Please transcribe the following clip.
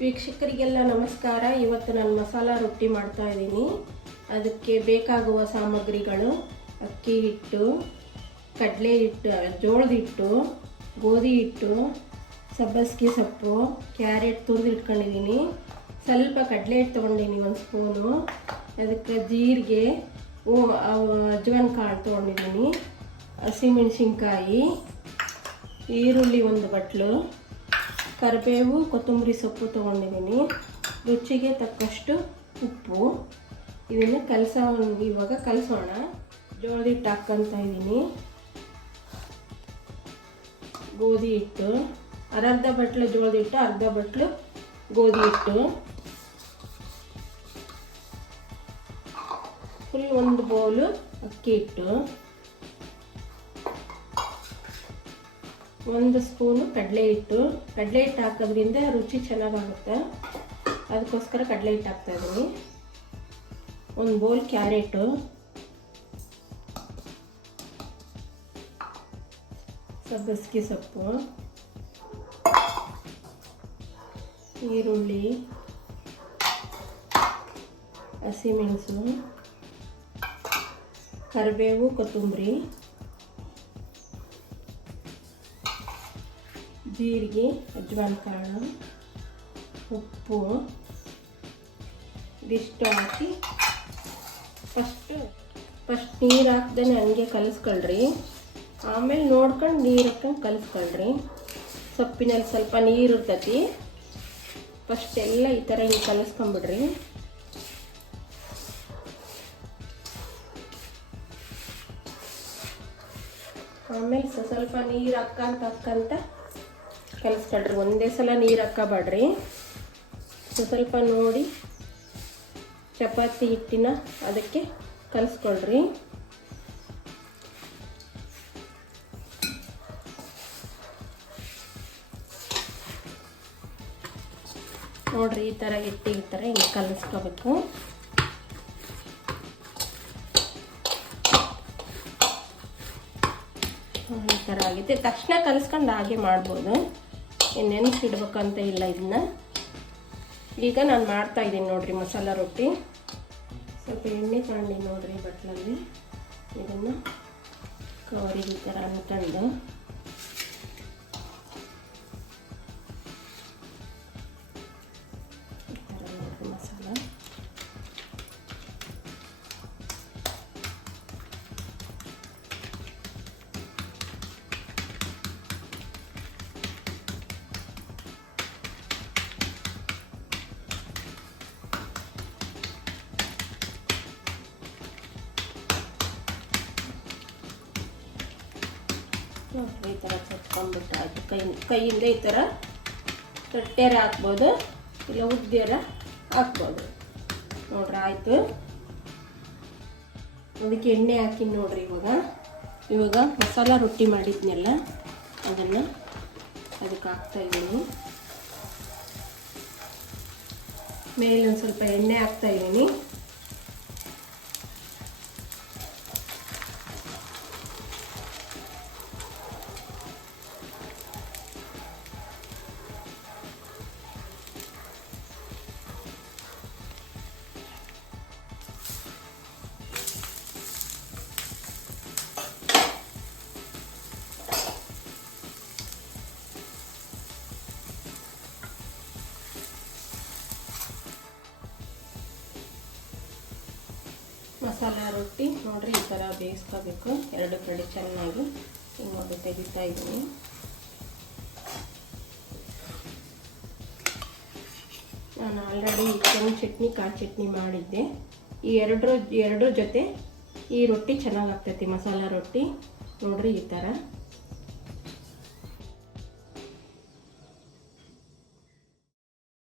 ವೀಕ್ಷಕರಿಗೆಲ್ಲ ನಮಸ್ಕಾರ. ಇವತ್ತು ನಾನು ಮಸಾಲ ರೊಟ್ಟಿ ಮಾಡ್ತಾ ಇದ್ದೀನಿ. ಅದಕ್ಕೆ ಬೇಕಾಗುವ ಸಾಮಗ್ರಿಗಳು: ಅಕ್ಕಿ ಹಿಟ್ಟು, ಕಡಲೆ ಹಿಟ್ಟು, ಜೋಳದ ಹಿಟ್ಟು, ಗೋಧಿ ಹಿಟ್ಟು, ಸಬ್ಬಸಿಗೆ ಸೊಪ್ಪು, ಕ್ಯಾರೆಟ್ ತುರಿದು ಇಟ್ಕೊಂಡಿದ್ದೀನಿ. ಸ್ವಲ್ಪ ಕಡಲೆ ಹಿಟ್ಟು ತೊಗೊಂಡಿದ್ದೀನಿ, 1 ಸ್ಪೂನು. ಅದಕ್ಕೆ ಜೀರಿಗೆ, ಅಜ್ವಾನ ಕಾಳು ತೊಗೊಂಡಿದ್ದೀನಿ, ಹಸಿಮೆಣಸಿನ್ಕಾಯಿ, ಈರುಳ್ಳಿ 1 ಬಟ್ಲು, ಕರಿಬೇವು, ಕೊತ್ತಂಬರಿ ಸೊಪ್ಪು ತೊಗೊಂಡಿದ್ದೀನಿ, ರುಚಿಗೆ ತಕ್ಕಷ್ಟು ಉಪ್ಪು. ಇದನ್ನು ಇವಾಗ ಕಲಸೋಣ. ಜೋಳದ ಹಿಟ್ಟು ಹಾಕ್ಕೊಂತ ಇದ್ದೀನಿ. ಗೋಧಿ ಹಿಟ್ಟು, ಅರ್ಧ ಬಟ್ಲು ಜೋಳದ ಹಿಟ್ಟು, ಅರ್ಧ ಬಟ್ಲು ಗೋಧಿ ಹಿಟ್ಟು, ಫುಲ್ 1 ಬೌಲು ಅಕ್ಕಿ ಹಿಟ್ಟು, 1 ಸ್ಪೂನು ಕಡಲೆ ಹಿಟ್ಟು. ಕಡಲೆ ಹಿಟ್ಟು ಹಾಕೋದ್ರಿಂದ ರುಚಿ ಚೆನ್ನಾಗಾಗುತ್ತೆ, ಅದಕ್ಕೋಸ್ಕರ ಕಡಲೆ ಹಿಟ್ಟು ಹಾಕ್ತಾಯಿದ್ದೀನಿ. 1 ಬೌಲ್ ಕ್ಯಾರೆಟು, ಸಬ್ಬಸಿಗೆ ಸೊಪ್ಪು, ಈರುಳ್ಳಿ, ಹಸಿಮೆಣಸು, ಕರಿಬೇವು, ಕೊತ್ತಂಬರಿ, ಜೀರಿಗೆ, ಅಜ್ವಾನ ಕಾಳು, ಉಪ್ಪು ಇದಿಷ್ಟು ಹಾಕಿ ಫಸ್ಟ್ ನೀರು ಹಾಕ್ದೇ ಹಂಗೆ ಕಲಿಸ್ಕೊಳ್ರಿ. ಆಮೇಲೆ ನೋಡ್ಕೊಂಡು ನೀರು ಹಾಕ್ಕೊಂಡು ಕಲಿಸ್ಕೊಳ್ರಿ. ಸೊಪ್ಪಿನಲ್ಲಿ ಸ್ವಲ್ಪ ನೀರು ಇರ್ತೈತಿ. ಫಸ್ಟ್ ಎಲ್ಲ ಈ ಥರ ಹಿಂಗೆ ಕಲಿಸ್ಕೊಂಬಿಡ್ರಿ. ಆಮೇಲೆ ಸ್ವಲ್ಪ ನೀರು ಹಾಕ್ಕಂತ ಕಲಿಸ್ಕೊಳ್ರಿ. ಒಂದೇ ಸಲ ನೀರು ಹಾಕಬೇಡ್ರಿ. ಸ್ವಲ್ಪ ನೋಡಿ ಚಪಾತಿ ಹಿಟ್ಟಿನ ಅದಕ್ಕೆ ಕಲಿಸ್ಕೊಳ್ರಿ. ನೋಡ್ರಿ, ಈ ಥರ ಹಿಟ್ಟಿಗೆ ಈ ಥರ ಹಿಂಗೆ ಕಲಿಸ್ಕೋಬೇಕು. ಈ ಥರ ಆಗಿದೆ. ತಕ್ಷಣ ಕಲಿಸ್ಕೊಂಡು ಹಾಗೆ ಮಾಡ್ಬೋದು, ನೆನೆಸಿಡ್ಬೇಕಂತ ಇಲ್ಲ. ಇದನ್ನ ಈಗ ನಾನು ಮಾಡ್ತಾ ಇದ್ದೀನಿ ನೋಡ್ರಿ ಮಸಾಲ ರೊಟ್ಟಿ. ಸ್ವಲ್ಪ ಎಣ್ಣೆ ತಗೊಂಡು ನೋಡ್ರಿ ಬಟ್ಲಲ್ಲಿ ಇದನ್ನು ಕವರಿಗೆ ಈ ಥರ ಅಂದ್ಕೊಂಡು ಈ ಥರ ನೋಡ್ರಿ ಮಸಾಲ. ಈ ಥರ ಚಟ್ಕೊಂಡ್ಬಿಟ್ಟು ಆಯಿತು. ಕೈಯಿಂದ ಈ ಥರ ತಟ್ಟೆರ ಹಾಕ್ಬೋದು, ಇಲ್ಲ ಉದ್ದಿಯರ ಹಾಕ್ಬೋದು. ನೋಡ್ರಿ ಆಯಿತು. ಅದಕ್ಕೆ ಎಣ್ಣೆ ಹಾಕಿ ನೋಡ್ರಿ. ಇವಾಗ ಮಸಾಲ ರೊಟ್ಟಿ ಮಾಡಿದ್ನೆಲ್ಲ ಅದನ್ನು ಅದಕ್ಕೆ ಹಾಕ್ತಾಯಿದ್ದೀನಿ. ಮೇಲೆ ಒಂದು ಸ್ವಲ್ಪ ಎಣ್ಣೆ ಹಾಕ್ತಾಯಿದ್ದೀನಿ. ಮಸಾಲ ರೊಟ್ಟಿ ನೋಡ್ರಿ ಈ ಥರ ಬೇಯಿಸ್ಕೋಬೇಕು. 2 ಕಡೆ ಚೆನ್ನಾಗಿ ಹಿಂಗೆ ತೆಗಿತಾ ಇದ್ದೀನಿ. ನಾನು ಆಲ್ರೆಡಿ ಕೆಂಪು ಚಟ್ನಿ, ಕಾಳು ಚಟ್ನಿ ಮಾಡಿದ್ದೆ. ಈ ಎರಡರ ಜೊತೆ ಈ ರೊಟ್ಟಿ ಚೆನ್ನಾಗಾಗ್ತೈತಿ, ಮಸಾಲ ರೊಟ್ಟಿ. ನೋಡ್ರಿ ಈ ಥರ